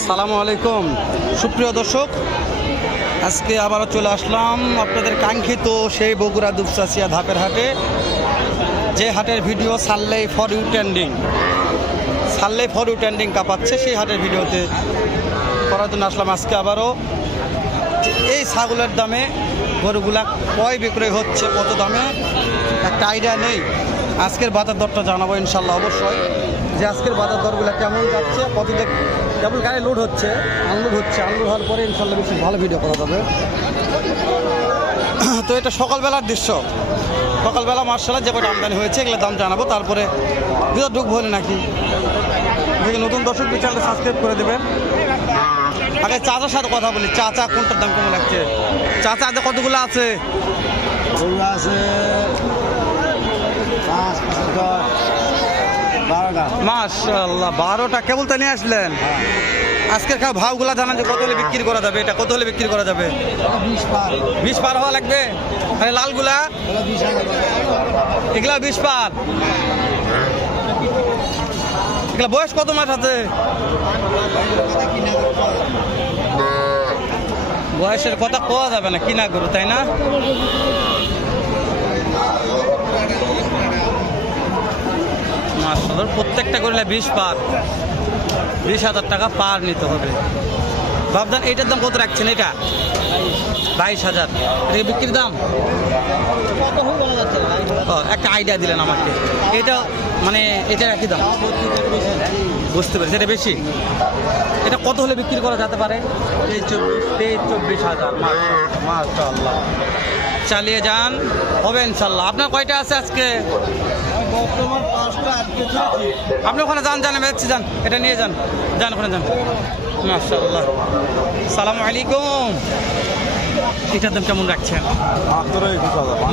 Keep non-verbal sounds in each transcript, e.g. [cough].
সালামু আলাইকুম। সুপ্রিয় দর্শক, আজকে আবারও চলে আসলাম আপনাদের কাঙ্ক্ষিত সেই বগুড়া দুপচাচিয়া ধাপের হাটে, যে হাটের video Sallai for you trending. Sallai for you trending কাঁপাচ্ছে, সেই হাটের ভিডিওতে করার জন্য আসলাম আজকে আবারও। এই ছাগলের দামে গরুগুলা কয় বিক্রয় হচ্ছে, কত দামে, একটা আইডিয়া নেই। আজকের বাজার দরটা জানাব ইনশাল্লাহ অবশ্যই, যে আজকের বাজার দরগুলো কেমন যাচ্ছে কত কেবল গাড়ি লোড হচ্ছে আনলোড হচ্ছে আনলোড হওয়ার পরে ইনশাল্লাহ বেশি ভালো ভিডিও করা যাবে। [clears throat] তো এটা সকালবেলার দৃশ্য। সকালবেলা মার্শাল্লাহ যে কটা আমদানি হয়েছে এগুলোর দাম জানাব, তারপরে ভিতর ঢুকবো নাকি? দেখি নতুন দর্শক চ্যানেলটা সাবস্ক্রাইব করে দেবেন। আগে চাচার সাথে কথা বলি। চাচা, কোনটার দাম কেমন লাগছে? চাচা আজ কতগুলো আছে? আছে? মাশাল্লাহ বারোটা কেবল তো নিয়ে আসলেন। আজকের খা ভাওগুলা জানান যে কত হলে বিক্রি করা যাবে, এটা কত হলে বিক্রি করা যাবে? বিশ পার হওয়া লাগবে? আরে লালগুলা? এগুলা বিশ পার। এগুলা বয়স কত মাস আছে? বয়সের কথা কোয়া যাবে না, কিনা গরু, তাই না? মাসাল প্রত্যেকটা করলে বিশ পার বিশ হাজার টাকা পার নিতে হবে। ভাবদান এইটার দাম কত রাখছেন এটা? বাইশ হাজার। এটা বিক্রির দাম? একটা আইডিয়া দিলেন আমাকে। এটা মানে এটা একই দাম। বুঝতে পেরেছি এটা বেশি? এটা কত হলে বিক্রি করা যেতে পারে? তেইশ চব্বিশ তেইশ চব্বিশ হাজার মাশাল্লাহ চালিয়ে যান হবে ইনশাল্লাহ আপনার কয়টা আছে আজকে? আপনি ওখানে যান যান আমি যান। এটা নিয়ে যান। যান ওখানে যান। মাশাল্লাহ সালাম আলাইকুম। এটার দাম কেমন রাখছেন?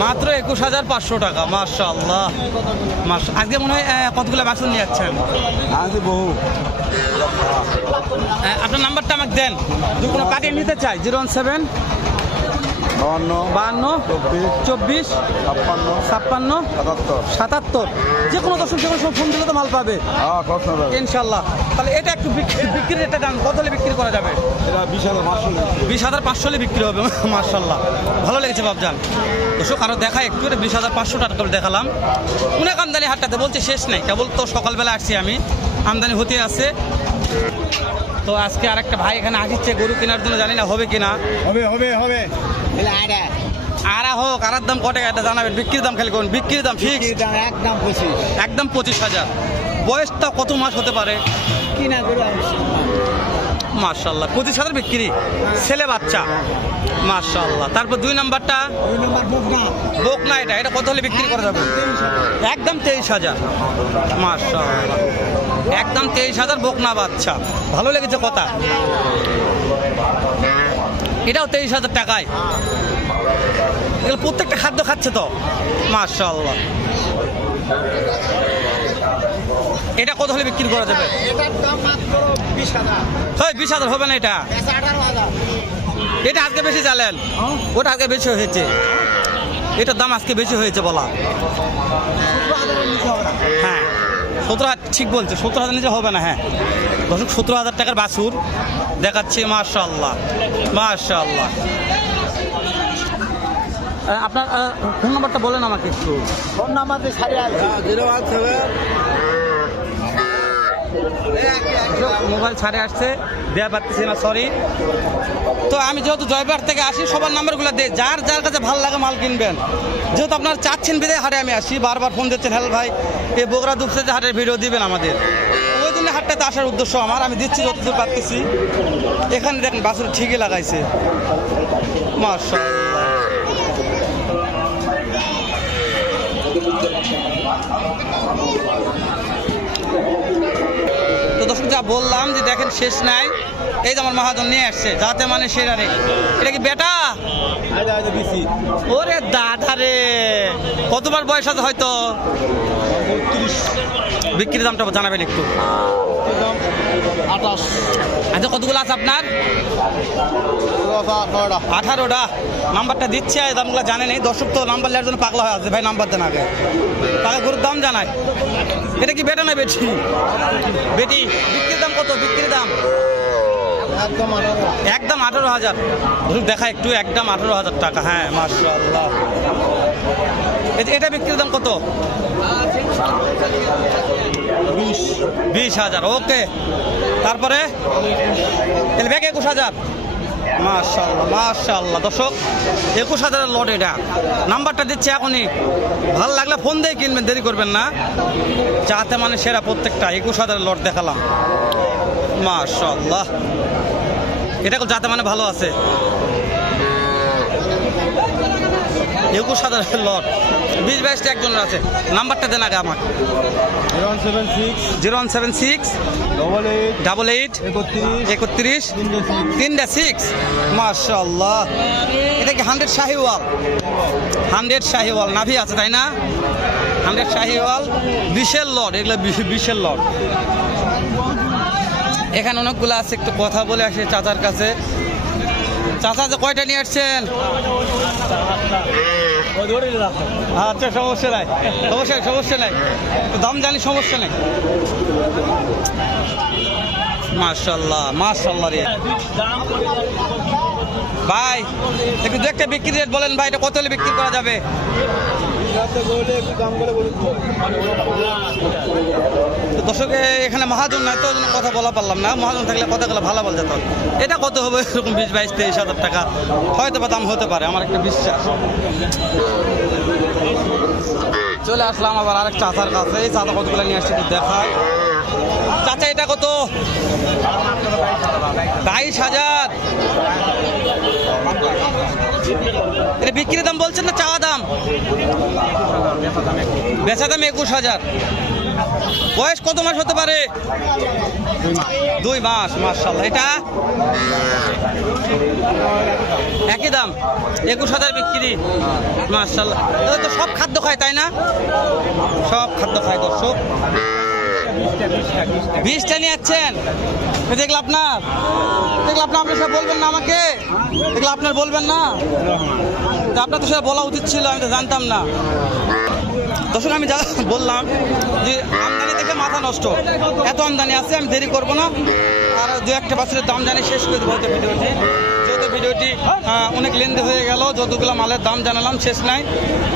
মাত্র একুশ হাজার। পাঁচশো টাকা মাশাল্লাহ মাস আজকে মনে হয় কতগুলো বাক্স নিয়ে যাচ্ছেন? বহু। আপনার নাম্বারটা আমাকে দেন। যদি কোনো কাটিয়ে নিতে চাই জিরো ওয়ান সেভেন বাহান্ন বাহান্ন চব্বিশ চব্বিশ ছাপ্পান্ন ছাপ্পান্ন সাতাত্তর। সাতাত্তর। যে কোনো দর্শক যে কোনো সময় ফোন দিলে তো মাল পাবে। হ্যাঁ ইনশাল্লাহ। তাহলে এটা একটু বিক্রি- বিক্রির একটা দাম কত হলে বিক্রি করা যাবে? এটা বিশ হাজার পাঁচশো বিশ হাজার পাঁচশো হলে বিক্রি হবে মার্শাল্লাহ ভালো লেগেছে বাবজান দর্শক আরও দেখা একটু এটা বিশ হাজার পাঁচশো টাকা করে দেখালাম। অনেক আমদানি হাটটাতে বলছে শেষ নেই। কেবল তো সকালবেলা আসছি আমি। আমদানি হতে আছে। তো আজকে আরেকটা ভাই এখানে আসছে গরু কেনার জন্য জানি না হবে কিনা? হবে হবে হবে। আরা। হোক আরার দাম কটে এটা জানাবেন? বিক্রির দাম খালি করুন। বিক্রির দাম ফিক্স দাম একদম পঁচিশ। একদম পঁচিশ হাজার। বয়সটা কত মাস হতে পারে? কিনা গরু মার্শাল্লাহ পঁচিশ হাজার বিক্রি? ছেলে বাচ্চা? মার্শাল্লাহ তারপর দুই নাম্বারটা? দুই নম্বর বুক না বোক না এটা। এটা কত হলে বিক্রি করা যাবে? একদম তেইশ হাজার। মার্শাল্লাহ একদম তেইশ হাজার বোক না বাচ্চা। ভালো লেগেছে কথা? এটাও তেইশ হাজার টাকায়। এগুলো প্রত্যেকটা খাদ্য খাচ্ছে তো? মার্শাল্লাহ এটা কত হলে বিক্রি করা যাবে? হয় বিশ হাজার হবে না এটা। এটা আজকে বেশি চালেন? ওটা আজকে বেশি হয়েছে। এটার দাম আজকে বেশি হয়েছে বলা। হ্যাঁ সতেরো ঠিক বলছে সতেরো হাজার নিচে হবে না হ্যাঁ। দর্শক সতেরো হাজার টাকার বাছুর দেখাচ্ছি মার্শাল্লাহ মার্শাল্লাহ আপনার ফোন নাম্বারটা বলেন আমাকে একটু। ফোন নাম্বার আছে জিরো ওয়ান সেভেন। মোবাইল ছাড়ে আসছে দেওয়া পারতেছি না সরি তো আমি যেহেতু জয়বার থেকে আসি, সবার নাম্বারগুলো দে যার যার কাছে ভালো লাগে মাল কিনবেন। যেহেতু আপনার চাচ্ছেন বিদায় হাটে, আমি আসি। বারবার ফোন দিচ্ছেন হ্যালো ভাই, এই বগুড়া যে হাটের ভিডিও দিবেন আমাদের। ওই জন্য হাটটাতে আসার উদ্দেশ্য আমার। আমি দিচ্ছি যতদূর পারতেছি। এখানে দেখেন বাসুর ঠিকই লাগাইছে। মাশাআল্লাহ। যা বললাম যে দেখেন শেষ নাই এই যে আমার মহাজন নিয়ে আসছে যাতে মানে সেরা রে। এটা কি বেটা? ওরে দাদা রে কতবার বয়স আছে হয়তো? বিক্রির দামটা জানাবেন একটু। আচ্ছা কতগুলো আছে আপনার? আঠারোটা। নাম্বারটা দিচ্ছে দামগুলো জানে নেই। দর্শক তো নাম্বার নেওয়ার জন্য পাগলা হয়ে আছে। ভাই, নাম্বার দেন আগে। তাহলে গরুর দাম জানায় এটা কি বেটা না বেটি? বেটি, বিক্রির দাম কত? বিক্রির দাম? একদম আঠারো হাজার। ধরুন, দেখা একটু, একদম আঠারো হাজার টাকা। হ্যাঁ মার্শাল্লাহ এটা বিক্রির দাম কত? বিশ। হাজার, ওকে। তারপরে? ব্যাগ একুশ হাজার। দর্শক, একুশ হাজারের এটা। নাম্বারটা দিচ্ছে এখনই। ভালো লাগলে ফোন দিয়ে কিনবেন, দেরি করবেন না। মানে সেরা প্রত্যেকটা একুশ হাজারের দেখালাম। এটা যাতে মানে ভালো আছে। একুশ হাজারের লট। বিশ বাইশটা একজনের আছে। নাম্বারটা দেন আগে আমাকে। Zero one seven six. Double eight. একত্রিশ। তিনটে সিক্স মার্শাল্লাহ এটা কি হান্ড্রেড শাহিওয়াল? হান্ড্রেড শাহিওয়াল। নাভি আছে তাই না? হান্ড্রেড শাহিওয়াল। বিশের লট। এগুলো বিশ- বিশের লট। এখানে অনেকগুলো আছে একটু কথা বলে আসে চাচার কাছে। চাচা যে কয়টা নিয়ে আসছেন? আচ্ছা সমস্যা নাই। সমস্যা সমস্যা নাই। দাম জানি সমস্যা নাই। মাশাল্লাহ মার্শাল্লাহ রে। ভাই, একটু দেখতে বিক্রি রেট বলেন ভাই, এটা কত হলে বিক্রি করা যাবে? দর্শক এখানে মহাজন নাই তো কথা বলা পারলাম না। মহাজন থাকলে কথাগুলো ভালো বলা যেত। এটা কত হবে? এরকম বিশ, বাইশ, তেইশ হাজার টাকা। হয়তো বা দাম হতে পারে, আমার একটা বিশ্বাস। চলে আসলাম আবার আরেক চাচার কাছে। এই চাচা কতগুলো নিয়ে আসছে দেখায় চাচা, এটা কত? বাইশ হাজার। এটা বিক্রির দাম বলছেন না, চাওয়া দাম। বেচা দাম একুশ হাজার। বয়স কত মাস হতে পারে? দুই মাস মার্শাল্লাহ এটা একই দাম, একুশ হাজার বিক্রি মার্শাল্লাহ এরা তো সব খাদ্য খায়, তাই না? সব খাদ্য খায় দর্শক। বীজটা নিয়ে যাচ্ছেন আপনার? দেখলে আপনার আপনি সব বলবেন না আমাকে? দেখলে আপনার বলবেন না? তা আপনার তো সেটা বলা উচিত ছিল, আমি তো জানতাম না। দর্শক, আমি যা বললাম যে আমদানি দেখে মাথা নষ্ট। এত আমদানি আছে, আমি দেরি করব না। আর দু একটা বছরের দাম জানি, শেষ করে দেবো ভিডিওটি ভিডিওটি অনেক লেন্দি হয়ে গেল, যতগুলো মালের দাম জানালাম, শেষ নাই।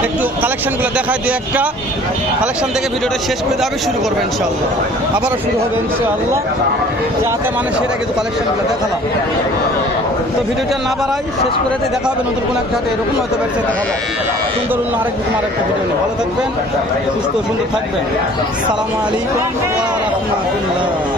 একটু কালেকশনগুলো দেখায় দু একটা। কালেকশন থেকে ভিডিওটা শেষ করে আমি শুরু করব ইনশাআল্লাহ। আবারও শুরু হবে ইনশাআল্লাহ। যাতে মানে সেটা কিন্তু কালেকশনগুলো দেখালাম। তো ভিডিওটা না বাড়াই, শেষ করে দেখা হবে নতুন কোনো একটা এরকম হয়তো ব্যবসা দেখা হবে সুন্দর অন্য আরেক রকম আরেকটা ভিডিও নিয়ে। ভালো থাকবেন, সুস্থ সুন্দর থাকবেন। সালামু আলাইকুম রাহমাতুল্লাহ।